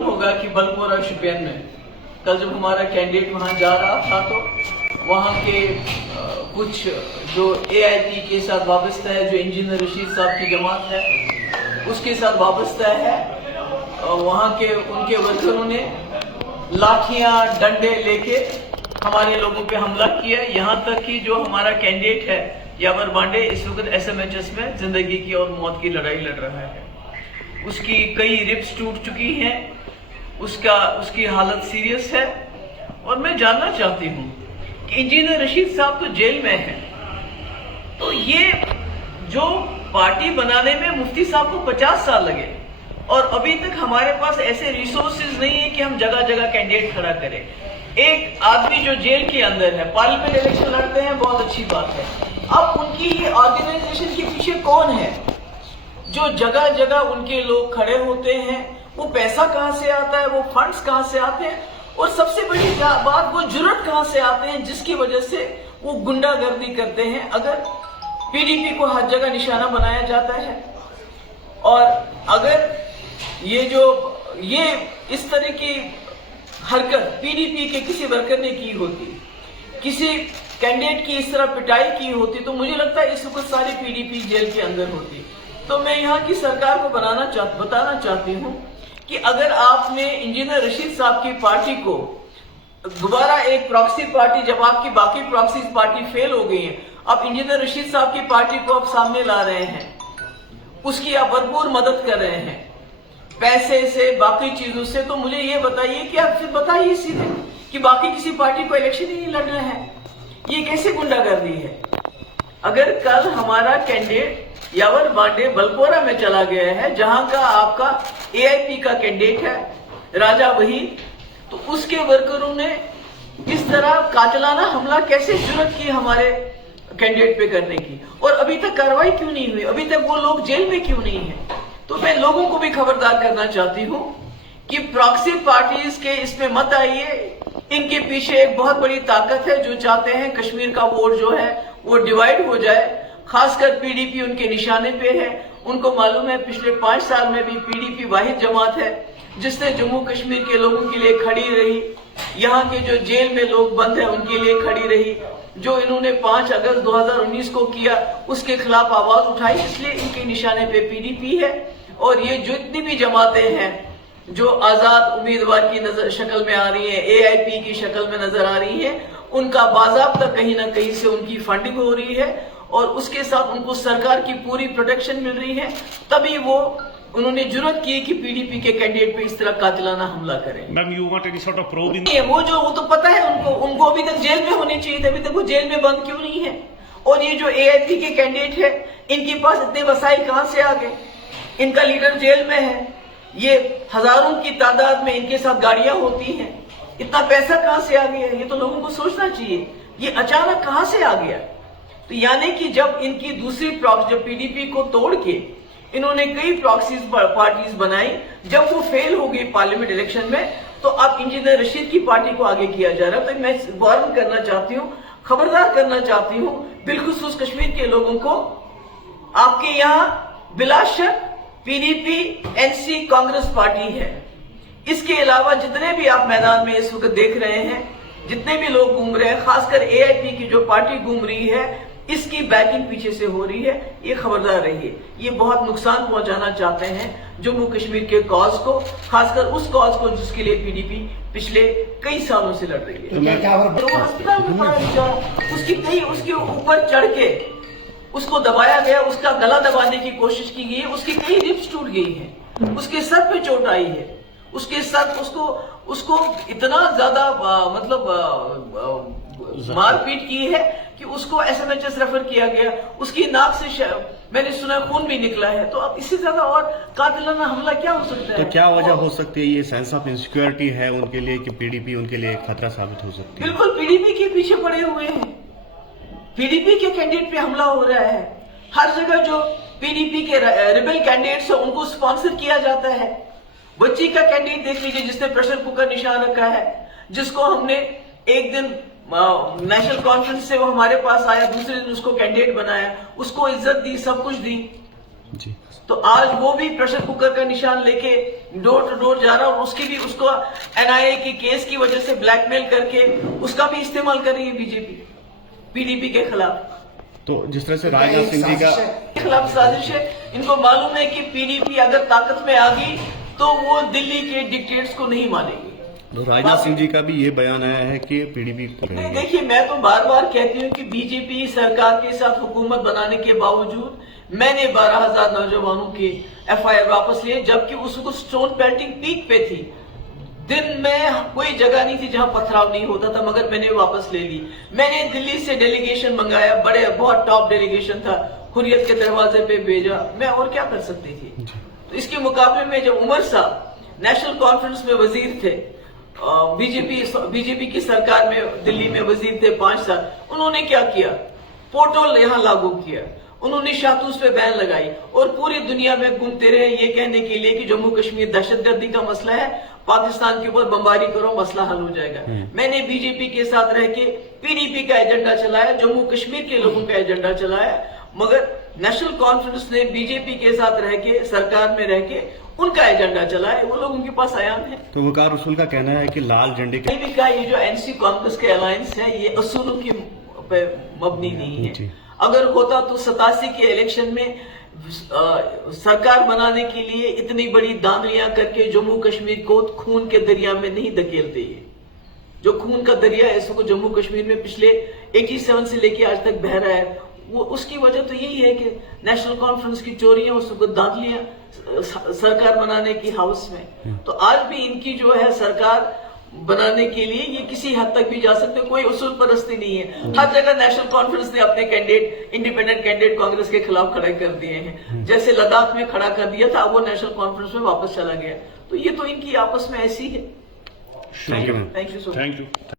होगा कि बलपोरा शोपियान में कल जब हमारा कैंडिडेट वहां जा रहा था तो वहां के कुछ जो AIP के साथ वाबस्ता है, जो इंजीनियर रशीद साहब की जमात है उसके साथ वाबस्ता है, वहां के उनके वर्करों ने लाठियां डंडे लेके हमारे लोगों पे हमला किया। यहाँ तक कि जो हमारा कैंडिडेट है यावर बांडे इस वक्त SMHS में जिंदगी की और मौत की लड़ाई लड़ रहा है। उसकी कई रिब्स टूट चुकी हैं, उसकी हालत सीरियस है। और मैं जानना चाहती हूँ कि इंजीनियर रशीद साहब तो जेल में है, तो ये जो पार्टी बनाने में मुफ्ती साहब को 50 साल लगे और अभी तक हमारे पास ऐसे रिसोर्सेज नहीं है कि हम जगह जगह कैंडिडेट खड़ा करें। एक आदमी जो जेल के अंदर है, पार्लियामेंट इलेक्शन लड़ते हैं, बहुत अच्छी बात है। अब उनकी ये ऑर्गेनाइजेशन के पीछे कौन है जो जगह जगह उनके लोग खड़े होते हैं? वो पैसा कहां से आता है, वो फंड्स कहां से आते हैं, और सबसे बड़ी बात वो जुर्रत कहां से आते हैं जिसकी वजह से वो गुंडागर्दी करते हैं। अगर PDP को हर जगह निशाना बनाया जाता है और अगर ये इस तरह की हरकत PDP के किसी वर्कर ने की होती, किसी कैंडिडेट की इस तरह पिटाई की होती, तो मुझे लगता है इस वक्त सारी PDP जेल के अंदर होती। तो मैं यहाँ की सरकार को बताना चाहती हूँ कि अगर आपने इंजीनियर रशीद साहब की पार्टी को दोबारा एक प्रॉक्सी पार्टी, जब आपकी बाकी प्रॉक्सी पार्टी फेल हो गई है, आप इंजीनियर रशीद साहब की पार्टी को आप सामने ला रहे हैं, उसकी आप भरपूर मदद कर रहे हैं पैसे से, बाकी चीजों से, तो मुझे ये बताइए कि आप फिर बताइए सीधे कि बाकी किसी पार्टी को इलेक्शन ही नहीं लड़ना है। ये कैसे गुंडागर्दी है? अगर कल हमारा कैंडिडेट यावर बांडे बलपोरा में चला गया है, जहां का आपका AIP का कैंडिडेट है राजा वही, तो उसके वर्करों ने इस तरह कातिलाना हमला कैसे जुर्रत की हमारे कैंडिडेट पे करने की, और अभी तक कार्रवाई क्यों नहीं हुई? अभी तक वो लोग जेल में क्यों नहीं है? तो मैं लोगों को भी खबरदार करना चाहती हूँ कि प्रॉक्सी पार्टीज के इसमें मत आइए। इनके पीछे एक बहुत बड़ी ताकत है जो चाहते हैं कश्मीर का वोट जो है वो डिवाइड हो जाए। खासकर PDP उनके निशाने पे है। उनको मालूम है पिछले 5 साल में भी PDP वाहिद जमात है जिसने जम्मू कश्मीर के लोगों के लिए खड़ी रही, यहाँ के जो जेल में लोग बंद हैं उनके लिए खड़ी रही। जो इन्होंने 5 अगस्त 2019 को किया उसके खिलाफ आवाज उठाई, इसलिए इनके निशाने पे PDP है। और ये जो इतनी भी जमातें हैं जो आजाद उम्मीदवार की शक्ल में आ रही है, AIP की शक्ल में नजर आ रही है, उनका बाज़ाब्ता कहीं ना कहीं से उनकी फंडिंग हो रही है और उसके साथ उनको सरकार की पूरी प्रोटेक्शन मिल रही है। तभी उन्होंने जुर्रत की कि PDP के कैंडिडेट पे इस तरह कातिलाना हमला करें। Ma'am, you want any sort of probe in? वो तो पता है उनको अभी तक जेल में होने चाहिए थे, अभी तक वो जेल में बंद क्यों नहीं है? और ये जो AIP के कैंडिडेट है, इनके पास इतने वसाइल कहां से आ गए? इनका लीडर जेल में है, ये हजारों की तादाद में इनके साथ गाड़ियां होती हैं, इतना पैसा कहां से आ गया? ये तो लोगों को सोचना चाहिए, ये अचानक कहां से आ गया? तो यानी कि जब इनकी दूसरी प्रॉक्सी, जब PDP को तोड़ के इन्होंने कई प्रॉक्सीज पार्टीज बनाई, जब वो फेल हो गई पार्लियामेंट इलेक्शन में, तो अब इंजीनियर रशीद की पार्टी को आगे किया जा रहा है। तो मैं वार्न करना चाहती हूँ, खबरदार करना चाहती हूँ बिलखुसूस कश्मीर के लोगों को। आपके यहाँ बिलाशक PDP NC कांग्रेस पार्टी है, इसके अलावा जितने भी आप मैदान में इस वक्त देख रहे हैं, जितने भी लोग घूम रहे हैं, खासकर AIP की जो पार्टी घूम रही है, इसकी बैकिंग पीछे से हो रही है। ये खबरदार रहिए, ये बहुत नुकसान पहुंचाना चाहते हैं जम्मू कश्मीर के कॉज को, खासकर उस कॉज को जिसके लिए PDP पिछले कई सालों से लड़ रही है। तो अस्पताल में पड़ा बेचारा, उसके ऊपर चढ़ के उसको दबाया गया, उसका गला दबाने की कोशिश की गई है, उसकी कई रिब्स टूट गई हैं, उसके सर पे चोट आई है, उसके सर उसको इतना ज्यादा मारपीट की है कि उसको SMHS रेफर किया गया। उसकी नाक से मैंने सुना खून भी निकला है। तो अब इससे ज्यादा और कातिलाना हमला क्या हो सकता है? तो क्या वजह हो सकती है? ये सेंस ऑफ इनसिक्योरिटी है उनके लिए कि PDP उनके लिए एक खतरा साबित हो सकती है? बिल्कुल PDP के पीछे पड़े हुए हैं, PDP के कैंडिडेट पे हमला हो रहा है। हर जगह जो PDP के रिबेल कैंडिडेट्स है उनको स्पॉन्सर किया जाता है। बच्ची का कैंडिडेट देख लीजिए जिसने प्रेशर कुकर निशान रखा है, जिसको हमने एक दिन नेशनल कॉन्फ्रेंस से वो हमारे पास आया, दूसरे दिन उसको कैंडिडेट बनाया, उसको इज्जत दी, सब कुछ दी। تو آج وہ بھی پریشر کوکر کا نشان لے کے ڈور ٹو ڈور جا رہا ہے، اور اس کی بھی اس کو NIA کے کیس کی وجہ سے بلیک میل کر کے اس کا بھی استعمال کر رہی ہے بی جے پی PDP کے خلاف. تو جس طرح سے راجناتھ سنگھ جی کا خلاف سازش ہے. ان کو معلوم ہے کہ PDP اگر طاقت میں آ گئی تو وہ دلی کے ڈکٹیٹس کو نہیں مانے گی. راجناتھ سنگھ جی کا بھی یہ بیان آیا ہے کہ PDP کو رہے گی. دیکھیے میں تو بار بار کہتی ہوں کہ BJP سرکار کے ساتھ حکومت بنانے کے باوجود میں نے 12,000 نوجوانوں کے FIR واپس لیے، جبکہ اس کو سٹون پیلٹنگ پیک پہ تھی. دن میں کوئی جگہ نہیں تھی جہاں پتھراؤ نہیں ہوتا تھا، مگر میں نے واپس لے لی. میں نے دلی سے ڈیلیگیشن منگایا، بہت ٹاپ ڈیلیگیشن تھا، حریت کے دروازے پہ بھیجا. میں اور کیا کر سکتی تھی؟ تو اس کے مقابلے میں جب عمر صاحب نیشنل کانفرنس میں وزیر تھے، بی جے پی کی سرکار میں دلی میں وزیر تھے 5 سال، انہوں نے کیا کیا؟ پورٹل یہاں لاگو کیا، انہوں نے شاہتوش پہ بین لگائی اور پوری دنیا میں گھومتے رہے یہ کہنے کے لیے کہ جموں کشمیر دہشت گردی کا مسئلہ ہے، پاکستان کے اوپر بمباری کرو مسئلہ حل ہو جائے گا. میں نے BJP کے ساتھ رہ کے PDP کا ایجنڈا چلایا، جموں کشمیر کے لوگوں کا ایجنڈا چلایا، مگر نیشنل کانفرنس نے BJP کے ساتھ رہ کے سرکار میں رہ کے ان کا ایجنڈا چلایا. وہ لوگ ان کے پاس ایام ہے. تو وقار رسول کا کہنا ہے کہ لال جھنڈے کے کا یہ جو NC کانگریس کے الائنس ہے یہ اصولوں کی پہ مبنی نہیں ہے. اگر ہوتا تو 87 کے الیکشن میں سرکار بنانے کے لیے اتنی بڑی دھاندلیاں کر کے جموں کشمیر کو خون کے دریا میں نہیں دھکیلتے. جو خون کا دریا ہے اس کو جموں کشمیر میں پچھلے 87 سے لے کے آج تک بہ رہا ہے، وہ اس کی وجہ تو یہی ہے کہ نیشنل کانفرنس کی چوریاں، اس کو دھاندلیاں سرکار بنانے کی ہاؤس میں. تو آج بھی ان کی جو ہے سرکار بنانے کے لیے یہ کسی حد تک بھی جا سکتے، کوئی اصول پرستی نہیں ہے. ہر جگہ نیشنل کانفرنس نے اپنے کینڈیڈیٹ انڈیپینڈنٹ کینڈیڈیٹ کانگریس کے خلاف کھڑے کر دیے ہیں. جیسے لداخ میں کھڑا کر دیا تھا، وہ نیشنل کانفرنس میں واپس چلا گیا. تو یہ تو ان کی آپس میں ایسی ہے. Thank you thank you so much.